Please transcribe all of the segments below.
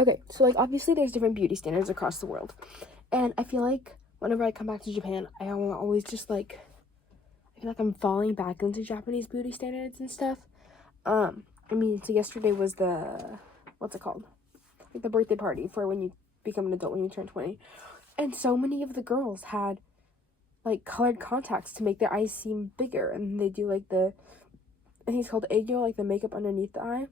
Okay, so, like, obviously there's different beauty standards across the world. And I feel like whenever I come back to Japan, I always just, like, I feel like I'm falling back into Japanese beauty standards and stuff. I mean, so yesterday was the, what's it called? Like, the birthday party for when you become an adult, when you turn 20. And so many of the girls had, like, colored contacts to make their eyes seem bigger. And they do, like, I think it's called egyo, like, the makeup underneath the eye.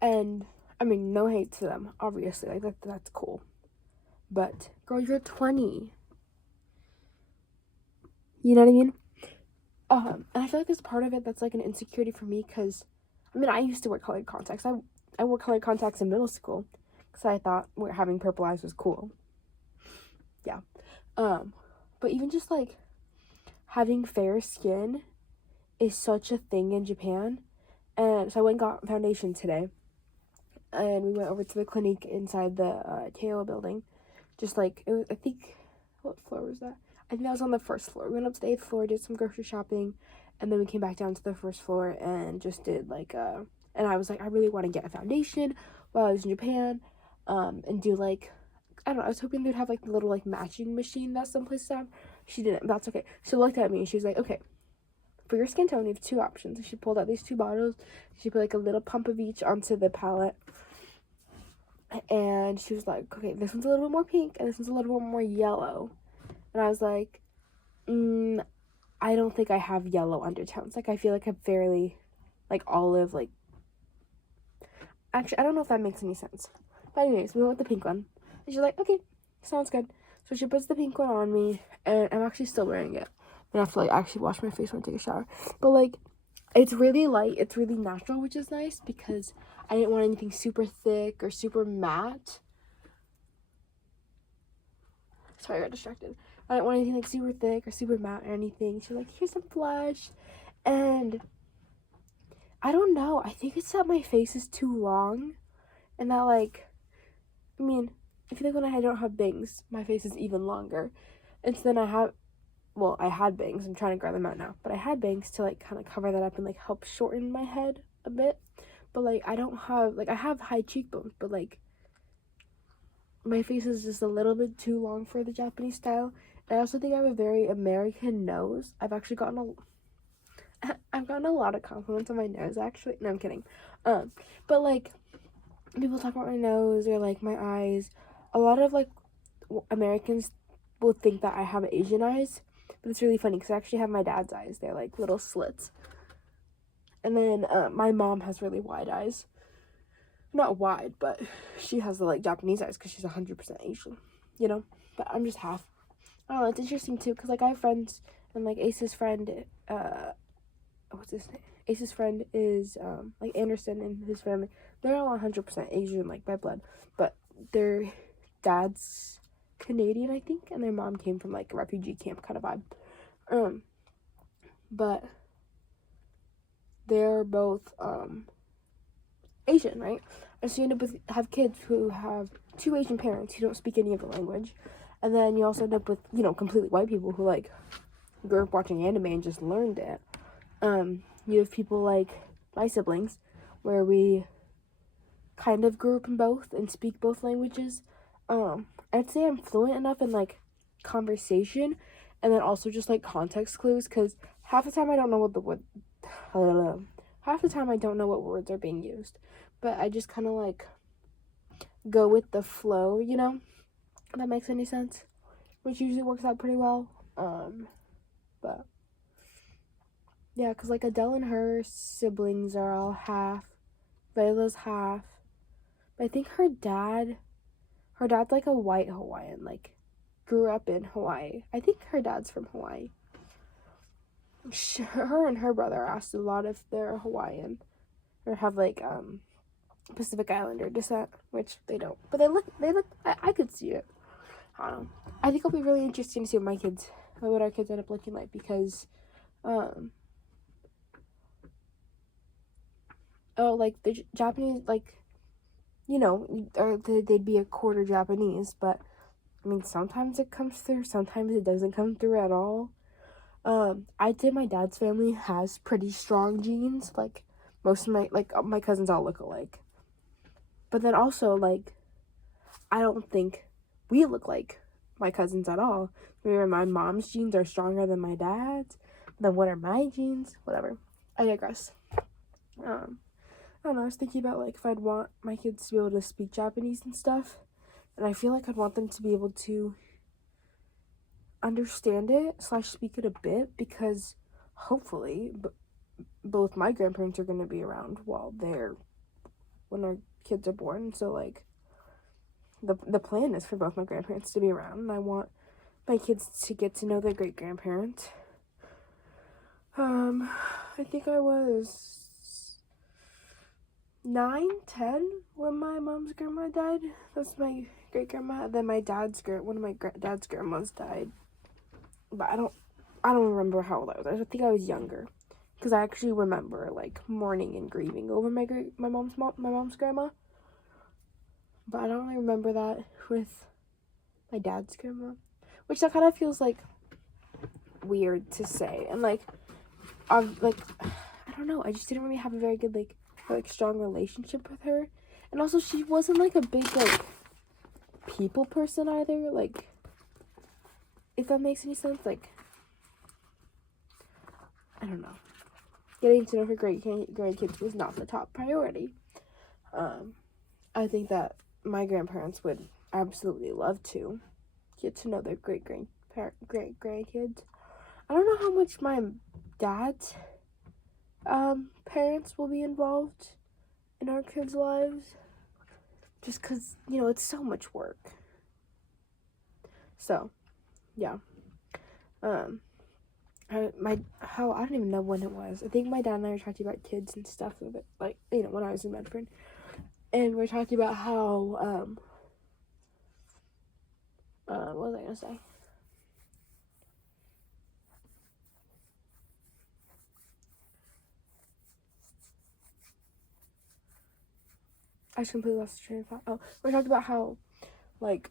And, I mean, no hate to them, obviously. Like, that's cool. But, girl, you're 20. You know what I mean? And I feel like there's part of it that's, like, an insecurity for me, because, I mean, I used to wear colored contacts. I wore colored contacts in middle school, because I thought having purple eyes was cool. Yeah. But even just, like, having fair skin is such a thing in Japan. And so I went and got foundation today. And we went over to the clinic inside the Teo building. Just, like, it was, I think, what floor was that? I think that was on the first floor. We went up to the 8th floor, did some grocery shopping, and then we came back down to the first floor and just did, like, and I was like, I really want to get a foundation while I was in Japan, and do, like, I don't know, I was hoping they'd have, like, the little, like, matching machine that some places have. She didn't, but that's okay. She looked at me and she was like, okay, for your skin tone, you have 2 options. She pulled out these 2 bottles. She put, like, a little pump of each onto the palette. And she was like, okay, this one's a little bit more pink, and this one's a little bit more yellow. And I was like, I don't think I have yellow undertones. Like, I feel like I'm fairly, like, olive, like, actually, I don't know if that makes any sense. But anyways, we went with the pink one. And she's like, okay, sounds good. So she puts the pink one on me, and I'm actually still wearing it. And I have to, like, actually wash my face when I take a shower. But, like, it's really light, it's really natural, which is nice, because I didn't want anything super thick or super matte. Sorry, I got distracted. I didn't want anything, like, super thick or super matte or anything. She's like, here's some blush. And I don't know. I think it's that my face is too long. And that, like, I mean, I feel like when I don't have bangs, my face is even longer. And so then I had bangs. I'm trying to grow them out now. But I had bangs to, like, kind of cover that up and, like, help shorten my head a bit. But, like, I don't have, like, I have high cheekbones. But, like, my face is just a little bit too long for the Japanese style. I also think I have a very American nose. I've gotten a lot of compliments on my nose, actually. No, I'm kidding. But, like, people talk about my nose or, like, my eyes. A lot of, like, Americans will think that I have Asian eyes. But it's really funny because I actually have my dad's eyes. They're, like, little slits. And then my mom has really wide eyes. Not wide, but she has the, like, Japanese eyes because she's 100% Asian, you know? But I'm just half. I don't know, it's interesting, too, because, like, I have friends, and, like, Ace's friend, what's his name? Ace's friend is, like, Anderson and his family. They're all 100% Asian, like, by blood. But their dad's Canadian, I think, and their mom came from, like, a refugee camp kind of vibe. But they're both, Asian, right? And so you end up have kids who have 2 Asian parents who don't speak any of the language. And then you also end up with, you know, completely white people who, like, grew up watching anime and just learned it. You have people like my siblings, where we kind of grew up in both and speak both languages. I'd say I'm fluent enough in, like, conversation, and then also just, like, context clues, because half the time I don't know what words are being used, but I just kind of, like, go with the flow, you know, if that makes any sense, which usually works out pretty well. But yeah, because, like, Adele and her siblings are all half. Layla's half. But I think her dad's, like, a white Hawaiian, like, grew up in Hawaii. I think her dad's from Hawaii. Her and her brother asked a lot if they're Hawaiian. Or have, like, Pacific Islander descent, which they don't. But I could see it. I don't know. I think it'll be really interesting to see what our kids end up looking like, because, like, the Japanese, like, you know, or they'd be a quarter Japanese, but, I mean, sometimes it comes through, sometimes it doesn't come through at all. I'd say my dad's family has pretty strong genes, like, most of my cousins all look alike. But then also, like, I don't think we look like my cousins at all. Maybe my mom's genes are stronger than my dad's. Then what are my genes? Whatever. I digress. I don't know. I was thinking about, like, if I'd want my kids to be able to speak Japanese and stuff. And I feel like I'd want them to be able to understand it / speak it a bit, because hopefully both my grandparents are going to be around when our kids are born. So, like, the plan is for both my grandparents to be around, and I want my kids to get to know their great grandparent. I think I was 9, 10 when my mom's grandma died. That's my great grandma. Then my one of my dad's grandmas died, but I don't remember how old I was. I think I was younger, because I actually remember, like, mourning and grieving over my mom's grandma. But I don't really remember that with my dad's grandma, which that kind of feels, like, weird to say. And, like, I don't know, I just didn't really have a very good, like strong relationship with her. And also, she wasn't, like, a big, like, people person either, like, if that makes any sense. Like, I don't know. Getting to know her grandkids was not the top priority. I think that my grandparents would absolutely love to get to know their great grandkids. I don't know how much my dad's parents will be involved in our kids' lives, just because, you know, it's so much work. So, yeah. I don't even know when it was. I think my dad and I were talking about kids and stuff, like, you know, when I was in Medford. And we're talking about how, what was I gonna say? I just completely lost the train of thought. Oh, we're talking about how, like,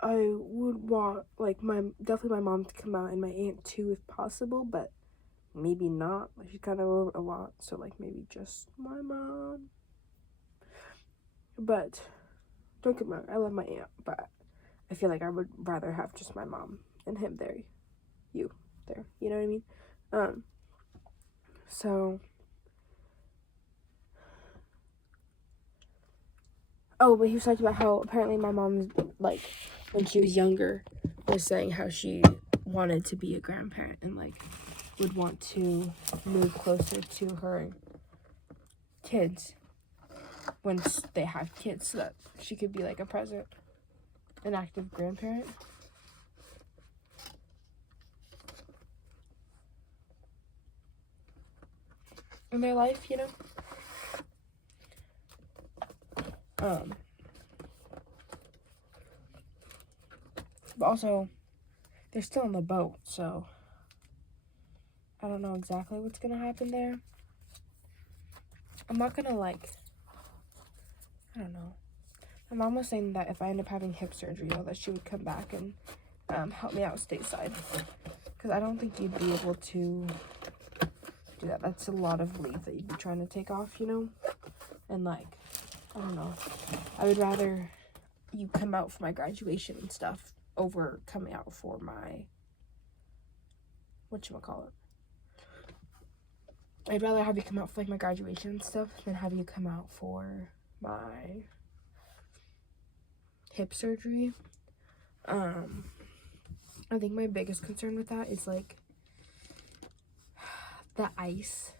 I would want, like, definitely my mom to come out, and my aunt too, if possible, but maybe not. Like, she's kind of over a lot, so, like, maybe just my mom. But don't get me wrong, I love my aunt, but I feel like I would rather have just my mom and him there. You know what I mean? So, oh, but he was talking about how apparently my mom, like, when she was younger, was saying how she wanted to be a grandparent and, like, would want to move closer to her kids once they have kids, so that she could be, like, an active grandparent. In their life, you know? But also, they're still on the boat, so I don't know exactly what's gonna happen there. I'm not gonna, like, I don't know. My mom was saying that if I end up having hip surgery, that she would come back and help me out stateside, because I don't think you'd be able to do that. That's a lot of leave that you'd be trying to take off, you know? And, like, I don't know. I would rather you come out for my graduation and stuff over coming out for my, whatchamacallit. I'd rather have you come out for, like, my graduation and stuff than have you come out for my hip surgery. I think my biggest concern with that is, like, the ice.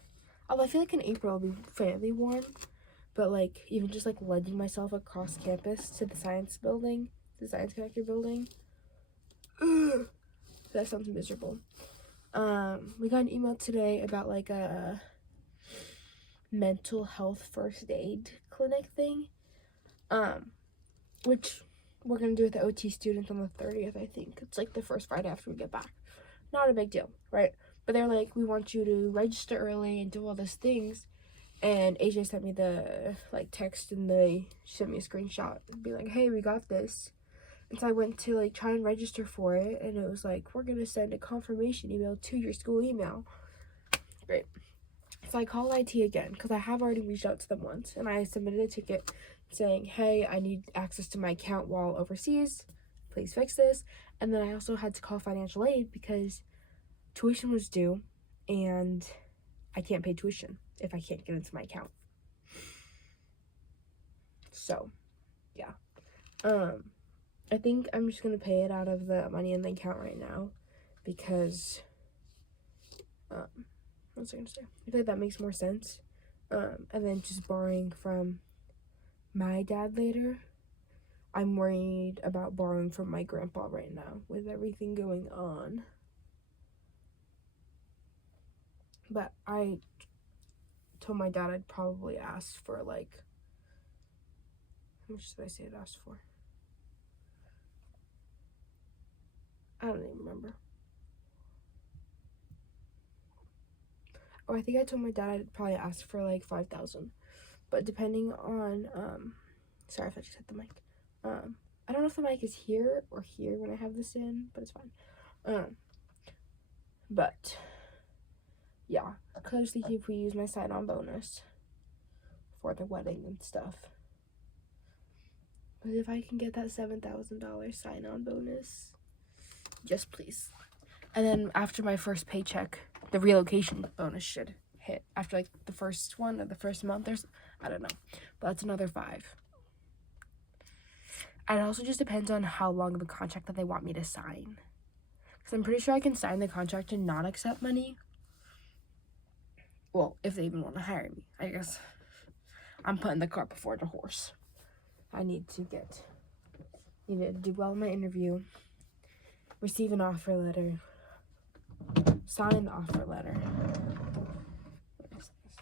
Although I feel like in April it'll be fairly warm, but, like, even just, like, lugging myself across campus to the science connector building, that sounds miserable. We got an email today about, like, a mental health first aid clinic thing, which we're gonna do with the OT students on the 30th, I think. It's, like, the first Friday after we get back. Not a big deal, right? But they're like, we want you to register early and do all these things. And AJ sent me the, like, text, and she sent me a screenshot and be like, hey, we got this. And so I went to, like, try and register for it, and it was like, we're gonna send a confirmation email to your school email. Great. So I called IT again because I have already reached out to them once, and I submitted a ticket saying, hey, I need access to my account while overseas. Please fix this. And then I also had to call financial aid because tuition was due, and I can't pay tuition if I can't get into my account. So, yeah. I think I'm just gonna pay it out of the money in the account right now because, what was I gonna say? I feel like that makes more sense. And then just borrowing from my dad later. I'm worried about borrowing from my grandpa right now with everything going on. But I told my dad I'd probably ask for like, how much did I say I'd ask for? I don't even remember. Oh, I think I told my dad I'd probably ask for like 5,000. But depending on, sorry if I just hit the mic. I don't know if the mic is here or here when I have this in, but it's fine. But yeah, closely keep we use my sign-on bonus for the wedding and stuff. But if I can get that $7,000 sign-on bonus, just please. And then after my first paycheck, the relocation bonus should hit. After like the first one or the first month, I don't know, but that's another 5. And it also just depends on how long of a contract that they want me to sign. Because I'm pretty sure I can sign the contract and not accept money. Well, if they even want to hire me, I guess. I'm putting the cart before the horse. I need to do well in my interview, receive an offer letter, sign the offer letter. What is this?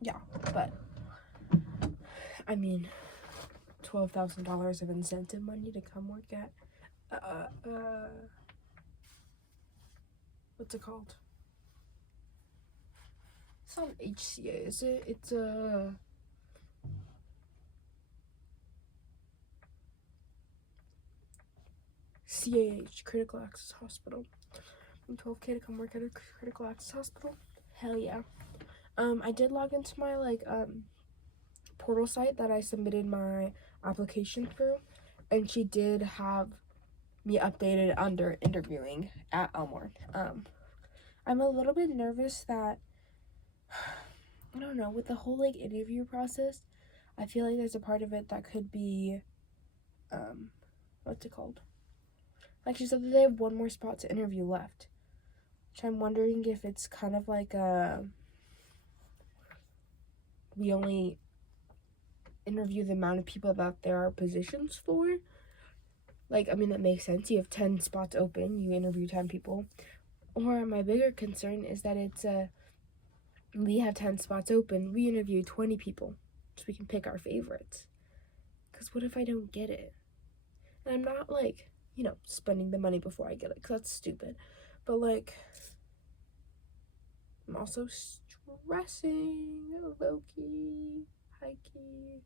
Yeah, but I mean, $12,000 of incentive money to come work at what's it called? It's not HCA, is it? It's CAH, Critical Access Hospital. And $12K to come work at a critical access hospital. Hell yeah. I did log into my portal site that I submitted my application through, and she did have me updated under interviewing at Elmore. I'm a little bit nervous that, I don't know, with the whole interview process, I feel like there's a part of it that could be, what's it called? Like she said that they have one more spot to interview left, which I'm wondering if it's kind of like we only interview the amount of people that there are positions for. Like, I mean, that makes sense. You have 10 spots open, you interview 10 people. Or my bigger concern is that it's we have 10 spots open, we interview 20 people, so we can pick our favorites. Because what if I don't get it? And I'm not spending the money before I get it, because that's stupid. But I'm also stressing, low-key, high-key.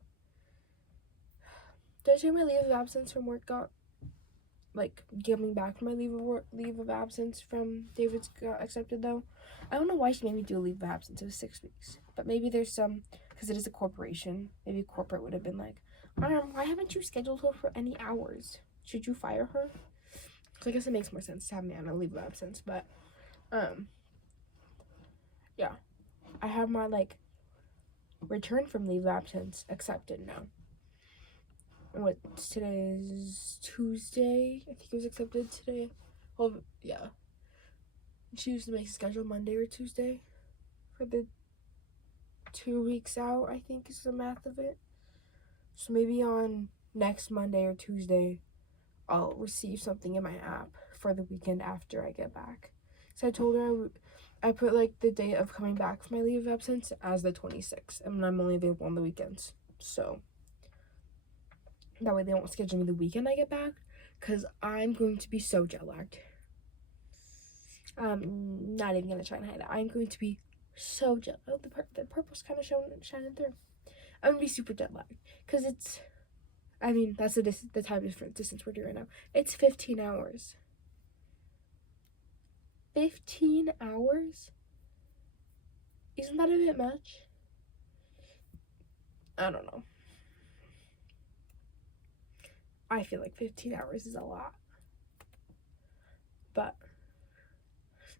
Did I take my leave of absence from work coming back from my leave of absence from David's got accepted though? I don't know why she made me do a leave of absence. It was 6 weeks. But maybe there's some, because it is a corporation, maybe corporate would have been like, why haven't you scheduled her for any hours? Should you fire her? So I guess it makes more sense to have me on a leave of absence. But yeah, I have my return from leave of absence accepted now. Today's Tuesday? I think it was accepted today. Well, yeah. She used to make a schedule Monday or Tuesday for the 2 weeks out, I think is the math of it. So maybe on next Monday or Tuesday, I'll receive something in my app for the weekend after I get back. So I told her I put the date of coming back from my leave of absence as the 26th, and I'm only available on the weekends. So that way they won't schedule me the weekend I get back, because I'm going to be so jet lagged. I'm not even going to try and hide it. I'm going to be so jet lagged. The purple's kind of shining through. I'm going to be super jet lagged, because I mean, that's the time difference distance we're doing right now. It's 15 hours. 15 hours? Isn't that a bit much? I don't know. I feel like 15 hours is a lot. But,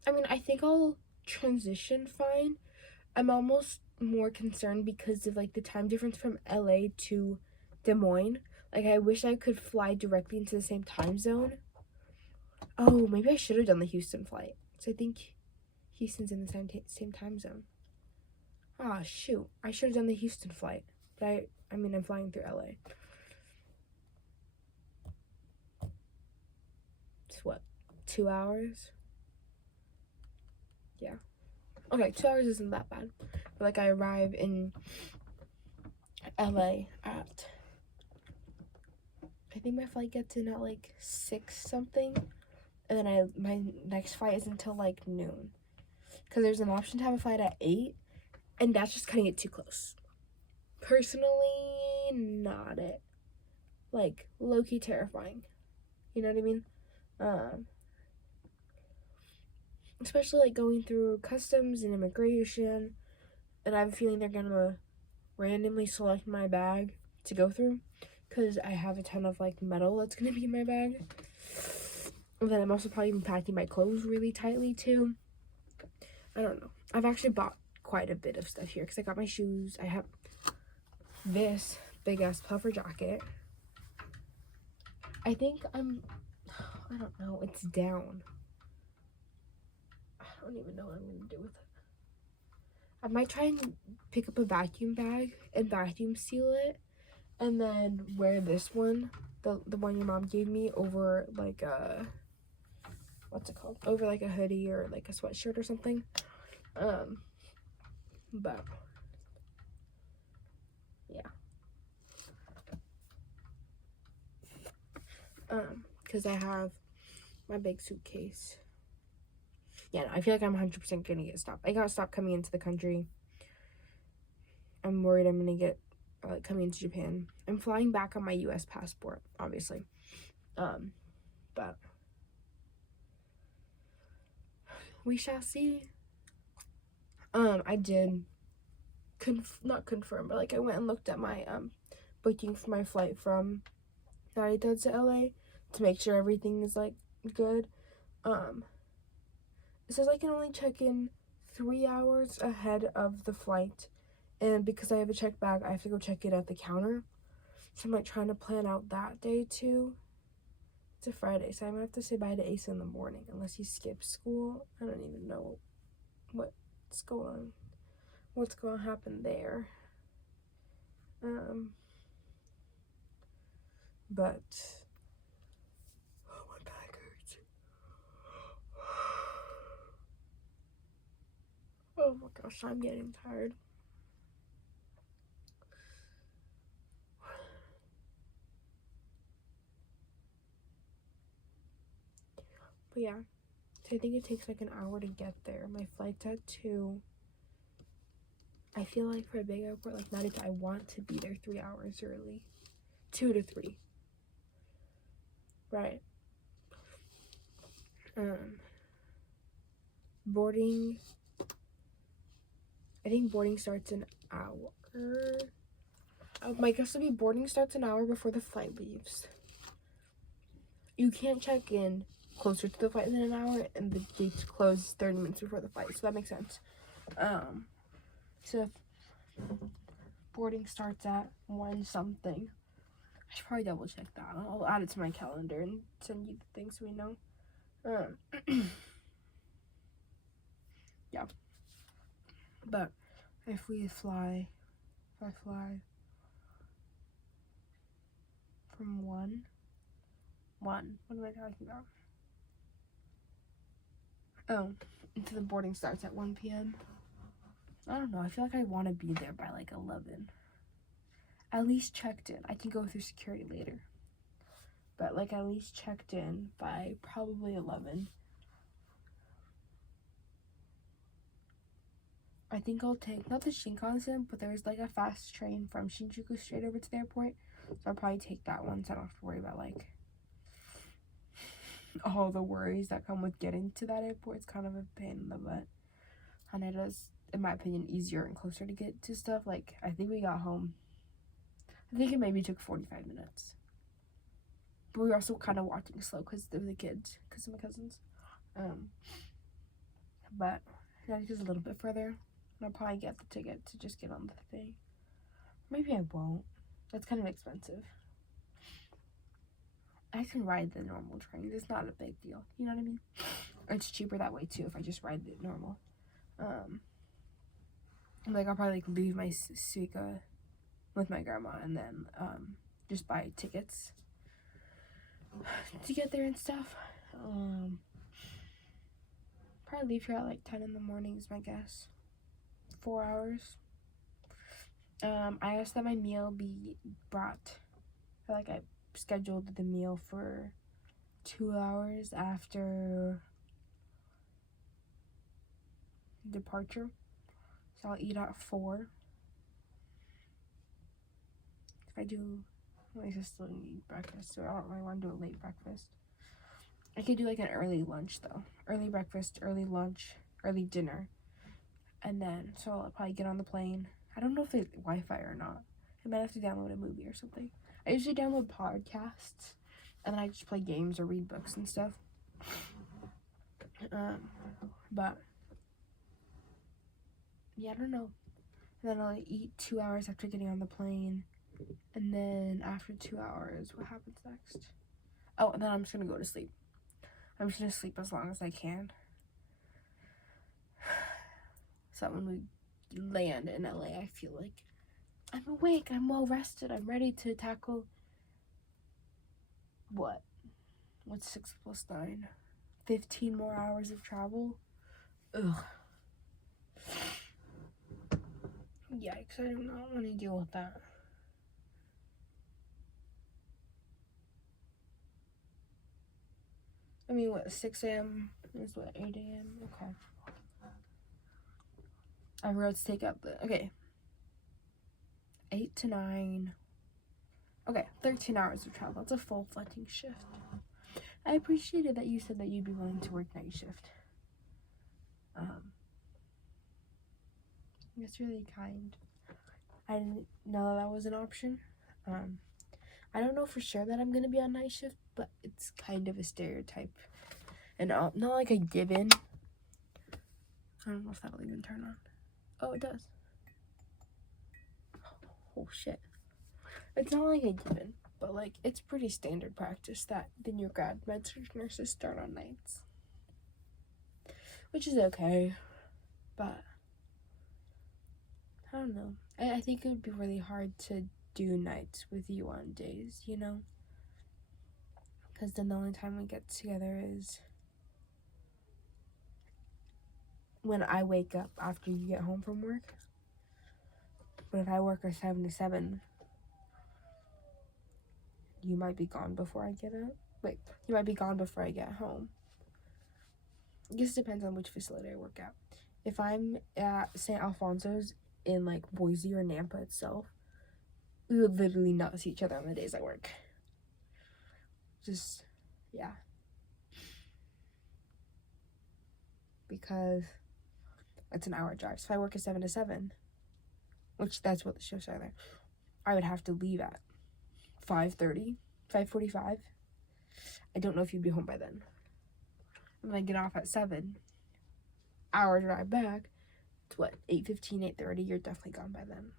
I mean, I think I'll transition fine. I'm almost more concerned because of, like, the time difference from LA to Des Moines. Like, I wish I could fly directly into the same time zone. Oh, maybe I should have done the Houston flight. So I think Houston's in the same time zone. Ah, shoot. I should have done the Houston flight. But I mean, I'm flying through LA. It's what, 2 hours? Yeah. Okay, 2 hours isn't that bad. But, like, I arrive in LA at, I think my flight gets in at, like, 6 something. And then my next flight is until, like, noon. Because there's an option to have a flight at 8. And that's just cutting it too close. Personally, not it. Like, low-key terrifying. You know what I mean? Especially, like, going through customs and immigration. And I have a feeling they're gonna randomly select my bag to go through. Because I have a ton of, like, metal that's gonna be in my bag. And then I'm also probably even packing my clothes really tightly, too. I don't know. I've actually bought quite a bit of stuff here. Because I got my shoes. I have this big-ass puffer jacket. I think I don't know, it's down. I don't even know what I'm gonna do with it. I might try and pick up a vacuum bag and vacuum seal it, and then wear this one, the one your mom gave me, over like a, what's it called? Over like a hoodie or like a sweatshirt or something. But yeah. Because I have my big suitcase. Yeah, no, I feel like I'm 100% gonna get stopped. I got stopped coming into the country. I'm worried I'm gonna get coming into Japan. I'm flying back on my U.S. passport, obviously. But we shall see. I did not confirm, but like I went and looked at my booking for my flight from Narita to LA to make sure everything is like good. It says I can only check in 3 hours ahead of the flight, and because I have a check bag, I have to go check it at the counter. So I'm like trying to plan out that day too. It's a Friday, so I'm gonna have to say bye to Ace in the morning unless he skips school. I don't even know what's going to happen there. But oh, my back hurts. Oh my gosh, I'm getting tired. But yeah, so I think it takes like an hour to get there. My flight's at 2. I feel like for a big airport like Narita, I want to be there 3 hours early. 2 to 3. Right. Boarding. I think boarding starts an hour. My guess would be boarding starts an hour before the flight leaves. You can't check in closer to the flight than an hour, and the gates close 30 minutes before the flight, so that makes sense. So if boarding starts at 1 something, I should probably double check that. I'll add it to my calendar and send you the things so we know. Yeah. But if I fly from 1, what am I talking about? Oh, until the boarding starts at 1 p.m. I don't know, I feel like I want to be there by like 11. At least checked in. I can go through security later. But like at least checked in by probably 11. I think I'll take, not the Shinkansen, but there's like a fast train from Shinjuku straight over to the airport. So I'll probably take that one so I don't have to worry about like all the worries that come with getting to that airport. It's kind of a pain in the butt. And it is, in my opinion, easier and closer to get to stuff. Like, I think we got home, I think it maybe took 45 minutes. But we were also kind of walking slow because of the kids, because of my cousins. But that is a little bit further. And I'll probably get the ticket to just get on the thing. Maybe I won't. That's kind of expensive. I can ride the normal train. It's not a big deal. You know what I mean? It's cheaper that way too if I just ride the normal. Like I'll probably like leave my Suica with my grandma and then just buy tickets to get there and stuff. Probably leave here at like 10 in the morning is my guess. 4 hours. I asked that my meal be brought, like I scheduled the meal for 2 hours after departure. So I'll eat at 4. If I do, my sister will eat breakfast, so I don't really want to do a late breakfast. I could do like an early lunch though. Early breakfast, early lunch, early dinner. And then, so I'll probably get on the plane. I don't know if it's Wi-Fi or not. I might have to download a movie or something. I usually download podcasts, and then I just play games or read books and stuff. But, yeah, I don't know. And then I'll eat 2 hours after getting on the plane. And then after 2 hours, what happens next? Oh, and then I'm just going to go to sleep. I'm just going to sleep as long as I can. So when we land in LA, I feel like I'm awake, I'm well rested, I'm ready to tackle what's 6 plus 9? 15 more hours of travel. Ugh. Yikes, I do not want to deal with that. I mean, what, 6 a.m. is what, 8 a.m.? Okay. I forgot to take out okay. 8 to 9. Okay, 13 hours of travel. That's a full fucking shift. I appreciated that you said that you'd be willing to work night shift. That's really kind. I didn't know that was an option. I don't know for sure that I'm gonna be on night shift, but it's kind of a stereotype. And not like a given. I don't know if that'll even turn on. Oh, it does. Oh, shit. It's not like a given, but like it's pretty standard practice that the new grad med-surg nurses start on nights. Which is okay, but I don't know. I think it would be really hard to do nights with you on days, you know? Because then the only time we get together is when I wake up after you get home from work. But if I work a 7 to 7, you might be gone before I get up. Wait, you might be gone before I get home. I guess it depends on which facility I work at. If I'm at St. Alfonso's in like Boise or Nampa itself, we would literally not see each other on the days I work. Just, yeah. Because it's an hour drive. So if I work a 7 to 7, which that's what the shifts are there, I would have to leave at 5:30, 5:45. I don't know if you'd be home by then. And then I get off at 7, hour drive back, it's what, 8:15, 8:30, you're definitely gone by then.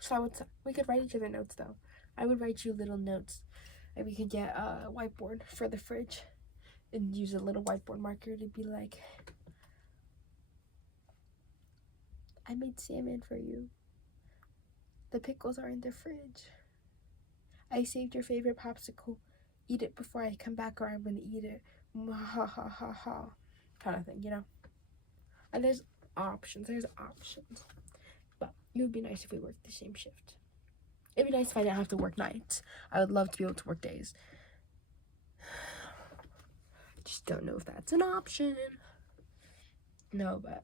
So we could write each other notes though. I would write you little notes. And we could get a whiteboard for the fridge and use a little whiteboard marker to be like, I made salmon for you. The pickles are in the fridge. I saved your favorite popsicle. Eat it before I come back or I'm gonna eat it. Ha ha ha ha. Kind of thing, you know? And there's options. But it would be nice if we worked the same shift. It'd be nice if I didn't have to work nights. I would love to be able to work days. Just don't know if that's an option. No, but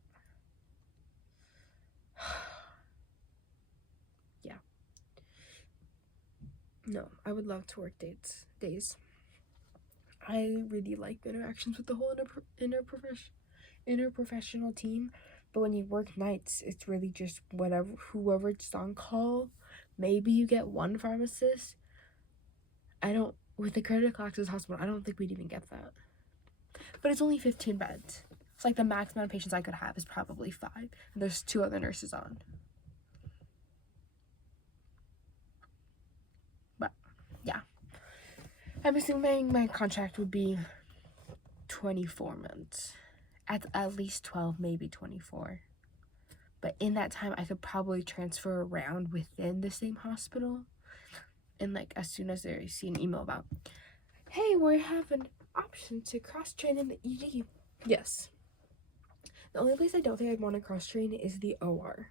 yeah. No, I would love to work days. I really like the interactions with the whole interprofessional team, but when you work nights, it's really just whoever's on call. Maybe you get one pharmacist. With the critical access hospital, I don't think we'd even get that. But it's only 15 beds. It's like the max amount of patients I could have is probably 5. And there's 2 other nurses on. But, yeah. I'm assuming my contract would be 24 months. At least 12, maybe 24. But in that time, I could probably transfer around within the same hospital. And, like, as soon as they see an email about, hey, we have an option to cross-train in the ED. Yes. The only place I don't think I'd want to cross-train is the OR.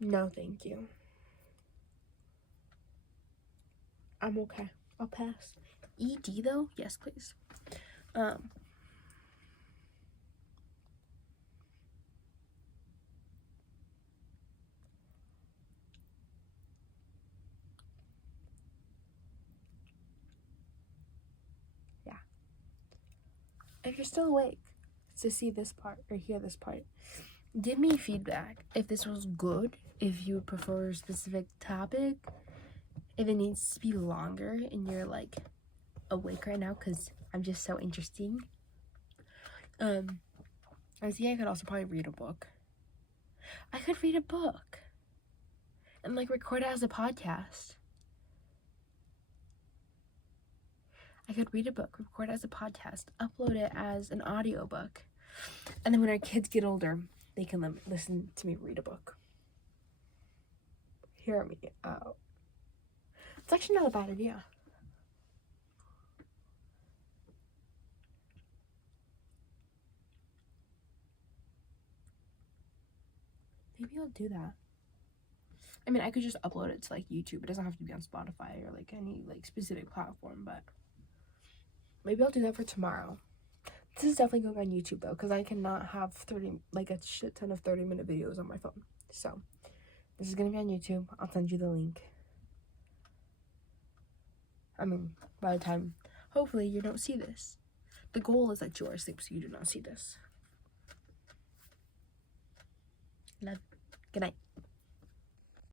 No, thank you. I'm okay. I'll pass. ED, though? Yes, please. Yeah. If you're still awake to see this part or hear this part, give me feedback if this was good, if you would prefer a specific topic, if it needs to be longer and you're like awake right now because I'm just so interesting. I think I could also probably read a book. I could read a book and like record it as a podcast. I could read a book, record it as a podcast, upload it as an audiobook, and then when our kids get older, they can listen to me read a book. Hear me out. It's actually not a bad idea. Maybe I'll do that. I mean, I could just upload it to like YouTube. It doesn't have to be on Spotify or like any like specific platform, but maybe I'll do that for tomorrow. This is definitely going on YouTube though, because I cannot have a shit ton of 30-minute videos on my phone. So this is gonna be on YouTube. I'll send you the link. I mean, by the time, hopefully you don't see this. The goal is that you are asleep so you do not see this. Love. Good night.